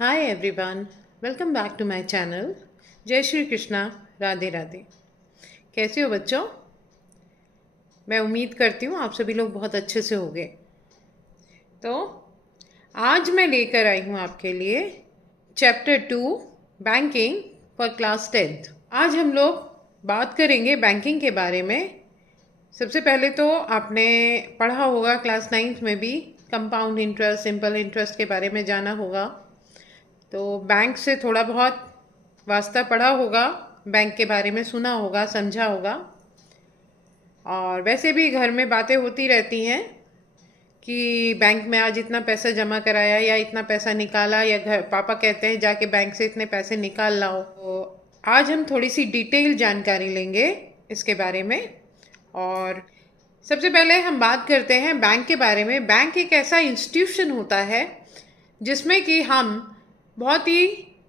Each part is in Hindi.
Hi everyone, welcome back to my channel. जय श्री कृष्णा, राधे राधे। कैसे हो बच्चों? मैं उम्मीद करती हूँ आप सभी लोग बहुत अच्छे से होंगे। तो आज मैं लेकर आई हूँ आपके लिए chapter 2 banking for class 10th। आज हम लोग बात करेंगे बैंकिंग के बारे में। सबसे पहले तो आपने पढ़ा होगा क्लास 9th में भी, कंपाउंड इंटरेस्ट, सिंपल इंटरेस्ट के बारे में जाना होगा। तो बैंक से थोड़ा बहुत वास्ता पढ़ा होगा, बैंक के बारे में सुना होगा, समझा होगा। और वैसे भी घर में बातें होती रहती हैं कि बैंक में आज इतना पैसा जमा कराया या इतना पैसा निकाला, या घर पापा कहते हैं जाके बैंक से इतने पैसे निकाल लाओ। तो आज हम थोड़ी सी डिटेल जानकारी लेंगे इसके बारे में। और सबसे पहले हम बात करते हैं बैंक के बारे में। बैंक एक ऐसा इंस्टीट्यूशन होता है जिसमें कि हम बहुत ही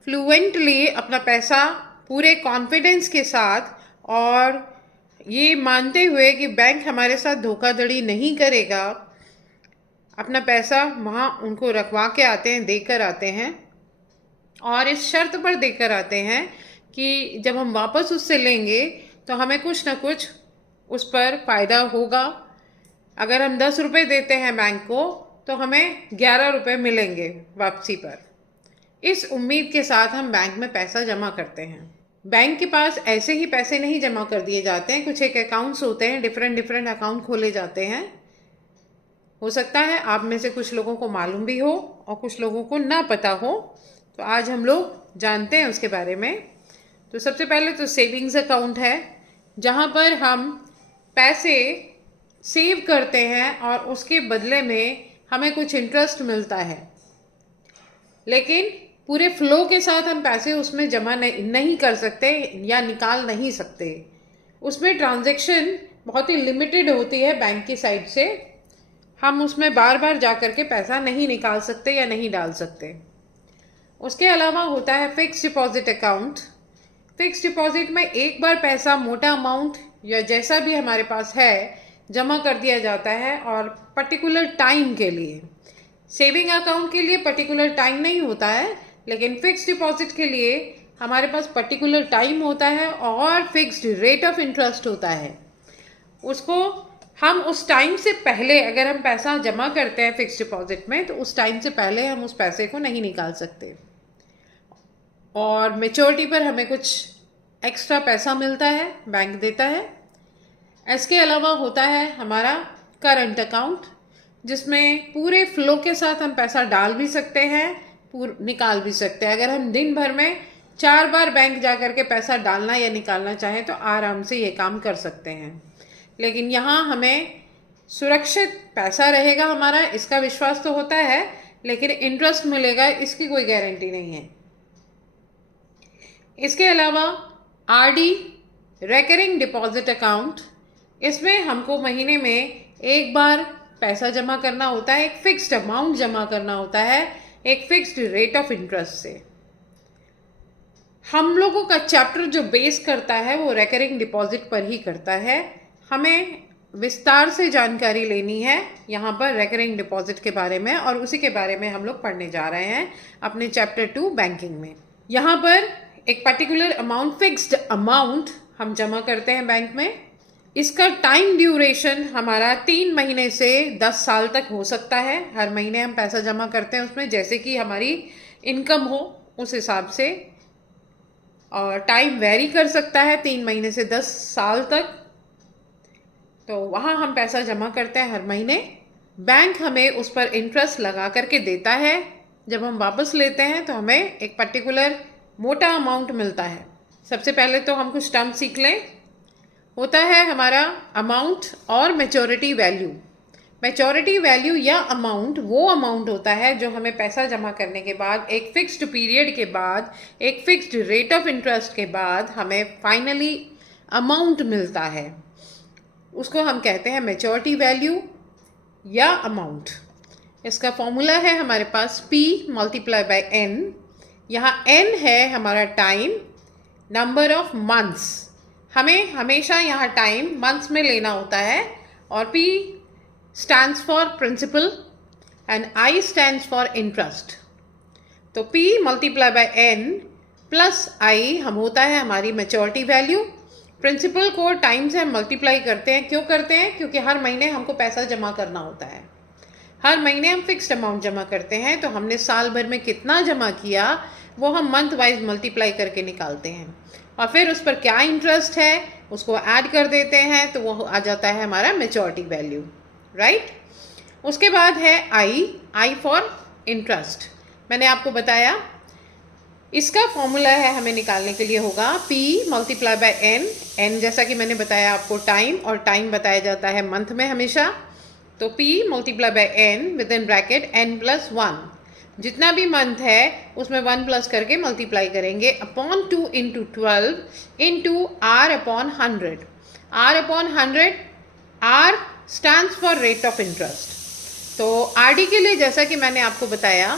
फ्लुएंटली अपना पैसा पूरे कॉन्फिडेंस के साथ और ये मानते हुए कि बैंक हमारे साथ धोखाधड़ी नहीं करेगा, अपना पैसा वहाँ उनको रखवा के आते हैं, देकर आते हैं। और इस शर्त पर देकर आते हैं कि जब हम वापस उससे लेंगे तो हमें कुछ ना कुछ उस पर फ़ायदा होगा। अगर हम 10 रुपये देते हैं बैंक को तो हमें 11 रुपये मिलेंगे वापसी पर। इस उम्मीद के साथ हम बैंक में पैसा जमा करते हैं। बैंक के पास ऐसे ही पैसे नहीं जमा कर दिए जाते हैं, कुछ एक अकाउंट्स होते हैं, डिफरेंट अकाउंट खोले जाते हैं। हो सकता है आप में से कुछ लोगों को मालूम भी हो और कुछ लोगों को ना पता हो, तो आज हम लोग जानते हैं उसके बारे में। तो सबसे पहले तो सेविंग्स अकाउंट है, जहाँ पर हम पैसे सेव करते हैं और उसके बदले में हमें कुछ इंटरेस्ट मिलता है। लेकिन पूरे फ्लो के साथ हम पैसे उसमें जमा नहीं कर सकते या निकाल नहीं सकते। उसमें ट्रांजैक्शन बहुत ही लिमिटेड होती है बैंक की साइड से। हम उसमें बार बार जा कर के पैसा नहीं निकाल सकते या नहीं डाल सकते। उसके अलावा होता है fix deposit account. Fix deposit में एक बार पैसा, मोटा अमाउंट या जैसा भी हमारे पास है, जमा कर दिया जाता है और पर्टिकुलर टाइम के लिए। सेविंग अकाउंट के लिए पर्टिकुलर टाइम नहीं होता है, लेकिन फिक्स डिपॉजिट के लिए हमारे पास पर्टिकुलर टाइम होता है और फिक्स्ड रेट ऑफ इंटरेस्ट होता है। उसको हम उस टाइम से पहले, अगर हम पैसा जमा करते हैं फिक्स डिपॉजिट में, तो उस टाइम से पहले हम उस पैसे को नहीं निकाल सकते। और मेच्योरिटी पर हमें कुछ एक्स्ट्रा पैसा मिलता है, बैंक देता है। इसके अलावा होता है हमारा करंट अकाउंट, जिसमें पूरे फ्लो के साथ हम पैसा डाल भी सकते हैं, निकाल भी सकते हैं। अगर हम दिन भर में 4 बार बैंक जा कर के पैसा डालना या निकालना चाहें तो आराम से ये काम कर सकते हैं। लेकिन यहाँ हमें सुरक्षित पैसा रहेगा हमारा, इसका विश्वास तो होता है, लेकिन इंटरेस्ट मिलेगा इसकी कोई गारंटी नहीं है। इसके अलावा आरडी, रेकरिंग डिपॉजिट अकाउंट, इसमें हमको महीने में एक बार पैसा जमा करना होता है, एक फिक्स्ड अमाउंट जमा करना होता है, एक फिक्स्ड रेट ऑफ इंटरेस्ट से। हम लोगों का चैप्टर जो बेस करता है वो रेकरिंग डिपॉजिट पर ही करता है। हमें विस्तार से जानकारी लेनी है यहाँ पर रेकरिंग डिपॉजिट के बारे में, और उसी के बारे में हम लोग पढ़ने जा रहे हैं अपने चैप्टर 2 बैंकिंग में। यहाँ पर एक पर्टिकुलर अमाउंट, फिक्स्ड अमाउंट हम जमा करते हैं बैंक में। इसका टाइम ड्यूरेशन हमारा 3 महीने से 10 साल तक हो सकता है। हर महीने हम पैसा जमा करते हैं उसमें, जैसे कि हमारी इनकम हो उस हिसाब से। और टाइम वेरी कर सकता है 3 महीने से 10 साल तक। तो वहाँ हम पैसा जमा करते हैं हर महीने। बैंक हमें उस पर इंटरेस्ट लगा करके देता है। जब हम वापस लेते हैं तो हमें एक पर्टिकुलर मोटा अमाउंट मिलता है। सबसे पहले तो हम कुछ टर्म सीख लें। होता है हमारा अमाउंट और मैच्योरिटी वैल्यू। मैच्योरिटी वैल्यू या अमाउंट वो अमाउंट होता है जो हमें पैसा जमा करने के बाद, एक फिक्स्ड पीरियड के बाद, एक फिक्स्ड रेट ऑफ इंटरेस्ट के बाद हमें फाइनली अमाउंट मिलता है। उसको हम कहते हैं मैच्योरिटी वैल्यू या अमाउंट। इसका फॉर्मूला है हमारे पास P मल्टीप्लाई बाय N। यहाँ N है हमारा टाइम, नंबर ऑफ मंथ्स। हमें हमेशा यहाँ टाइम मंथ्स में लेना होता है। और P stands for principal and I stands for interest. तो P multiply by N plus I हम होता है हमारी मैच्योरिटी वैल्यू। प्रिंसिपल को टाइम से हम मल्टीप्लाई करते हैं। क्यों करते हैं? क्योंकि हर महीने हमको पैसा जमा करना होता है। हर महीने हम फिक्स्ड अमाउंट जमा करते हैं, तो हमने साल भर में कितना जमा किया वो हम मंथ वाइज मल्टीप्लाई करके निकालते हैं, और फिर उस पर क्या इंटरेस्ट है उसको ऐड कर देते हैं, तो वो आ जाता है हमारा मैच्योरिटी वैल्यू, राइट। उसके बाद है आई फॉर इंटरेस्ट। मैंने आपको बताया इसका फॉर्मूला है हमें निकालने के लिए होगा P मल्टीप्लाई बाय N जैसा कि मैंने बताया आपको टाइम, और टाइम बताया जाता है मंथ में हमेशा। तो P multiply by N with in bracket N plus 1, जितना भी मंथ है उसमें 1 प्लस करके मल्टीप्लाई करेंगे upon 2 into 12 into R upon 100। R upon 100, R stands for rate of interest. तो RD के लिए जैसा कि मैंने आपको बताया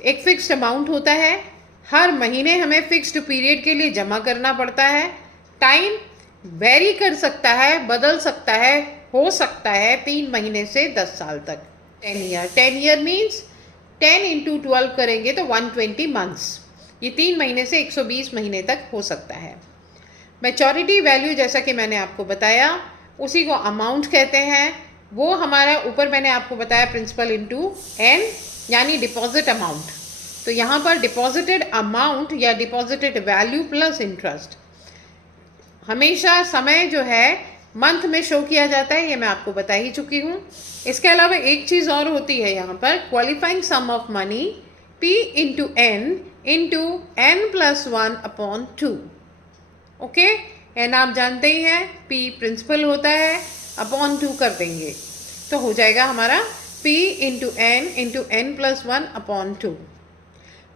एक फिक्स्ड अमाउंट होता है, हर महीने हमें फिक्स्ड पीरियड के लिए जमा करना पड़ता है। टाइम वेरी कर सकता है, बदल सकता है, हो सकता है 3 महीने से 10 साल तक, 10 ईयर। 10 ईयर मीन्स 10 इंटू 12 करेंगे तो 120 मंथ्स, ये 3 महीने से 120 महीने तक हो सकता है। मैच्योरिटी वैल्यू जैसा कि मैंने आपको बताया उसी को अमाउंट कहते हैं। वो हमारा ऊपर मैंने आपको बताया प्रिंसिपल इंटू N यानी डिपॉजिट अमाउंट। तो यहाँ पर डिपॉजिटेड अमाउंट या डिपॉजिटेड वैल्यू प्लस इंटरेस्ट हमेशा समय जो है मंथ में शो किया जाता है, ये मैं आपको बता ही चुकी हूँ। इसके अलावा एक चीज़ और होती है यहाँ पर, qualifying sum of money P into N plus 1 upon 2। Okay, N आप जानते ही हैं, P प्रिंसिपल होता है, अपॉन 2 कर देंगे तो हो जाएगा हमारा P into N plus 1 upon 2।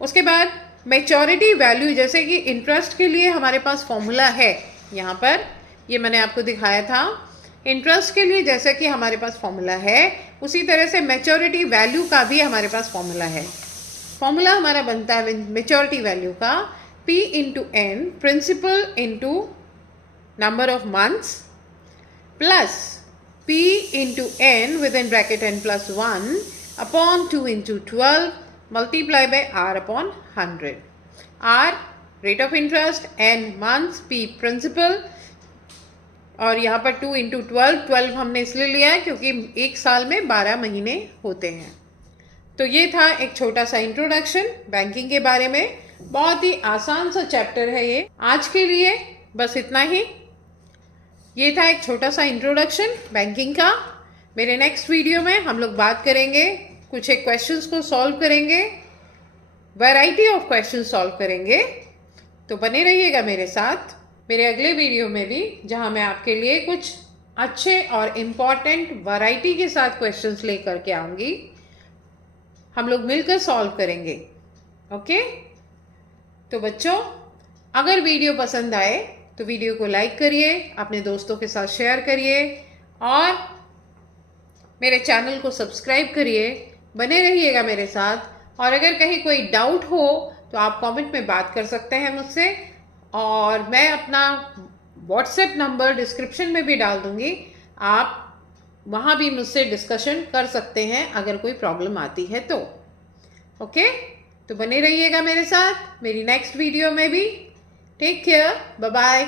उसके बाद मैच्योरिटी वैल्यू, जैसे कि इंटरेस्ट के लिए हमारे पास फॉर्मूला है यहाँ पर, ये मैंने आपको दिखाया था। इंटरेस्ट के लिए जैसे कि हमारे पास फॉर्मूला है, उसी तरह से मैच्योरिटी वैल्यू का भी हमारे पास फॉर्मूला है। फॉर्मूला हमारा बनता है मैच्योरिटी वैल्यू का P into N principal into number of months plus P into N with in bracket N plus 1 upon 2 into 12 multiply by R upon 100। R rate of interest, N months, P principal, और यहाँ पर 2 इंटू 12 हमने इसलिए लिया है क्योंकि एक साल में 12 महीने होते हैं। तो ये था एक छोटा सा इंट्रोडक्शन बैंकिंग के बारे में। बहुत ही आसान सा चैप्टर है ये। आज के लिए बस इतना ही। ये था एक छोटा सा इंट्रोडक्शन बैंकिंग का। मेरे नेक्स्ट वीडियो में हम लोग बात करेंगे, कुछ एक क्वेश्चंस को सॉल्व करेंगे, वैरायटी ऑफ क्वेश्चन सॉल्व करेंगे। तो बने रहिएगा मेरे साथ मेरे अगले वीडियो में भी, जहां मैं आपके लिए कुछ अच्छे और इम्पॉर्टेंट वैरायटी के साथ क्वेश्चंस लेकर के आऊँगी। हम लोग मिलकर सॉल्व करेंगे। ओके, तो बच्चों अगर वीडियो पसंद आए तो वीडियो को लाइक करिए, अपने दोस्तों के साथ शेयर करिए और मेरे चैनल को सब्सक्राइब करिए। बने रहिएगा मेरे साथ। और अगर कहीं कोई डाउट हो तो आप कमेंट में बात कर सकते हैं मुझसे, और मैं अपना व्हाट्सएप नंबर डिस्क्रिप्शन में भी डाल दूंगी, आप वहाँ भी मुझसे डिस्कशन कर सकते हैं अगर कोई प्रॉब्लम आती है तो। ओके, तो बने रहिएगा मेरे साथ मेरी नेक्स्ट वीडियो में भी। Take care, bye bye.